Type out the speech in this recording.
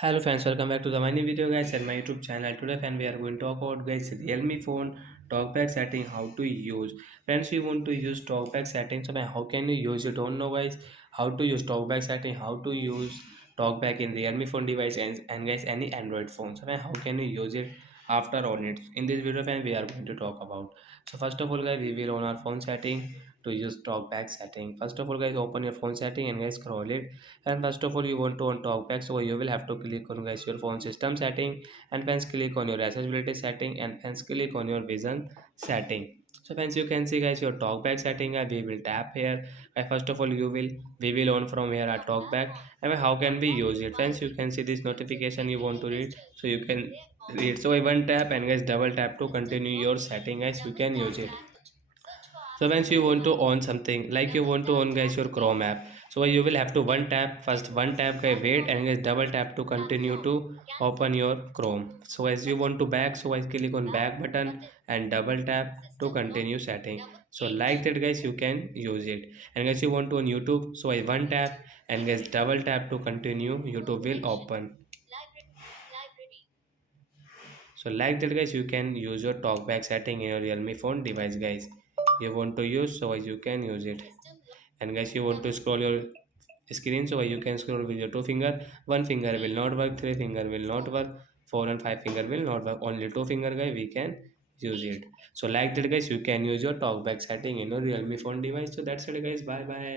Hello friends, welcome back to the my new video guys and my YouTube channel. Today friend we are going to talk about guys Realme phone TalkBack setting, how to use. Friends, we want to use TalkBack setting. So man, how can you use? You don't know guys how to use TalkBack setting, how to use TalkBack in Realme phone device and guys any Android phone. So man, how can you use it after on it? In this video friend we are going to talk about. So first of all guys we will on our phone setting to use TalkBack setting. First of all guys open your phone setting and guys scroll it, and first of all you want to on talkback, so you will have to click on guys your phone system setting, and friends click on your accessibility setting, and friends click on your vision setting. So friends you can see guys your talkback setting, we will tap here. First of all we will on from here our talkback, and how can we use it? Friends you can see this notification you want to read, so you can read. So I one tap and guys double tap to continue your setting, guys you can use it. So once you want to on something, like you want to on guys your Chrome app, so you will have to one tap first, one tap guys wait, and guys double tap to continue to open your Chrome. So as you want to back, so I click on back button and double tap to continue setting. So like that guys you can use it. And guys you want to on YouTube, so I one tap and guys double tap to continue, YouTube will open. So like that guys you can use your talkback setting in your Realme phone device guys. You want to use, so you can use it. And guys you want to scroll your screen, so you can scroll with your two finger. One finger will not work, three finger will not work, four and five finger will not work, only two finger guys we can use it. So like that guys you can use your talkback setting in your Realme phone device. So that's it guys, bye bye.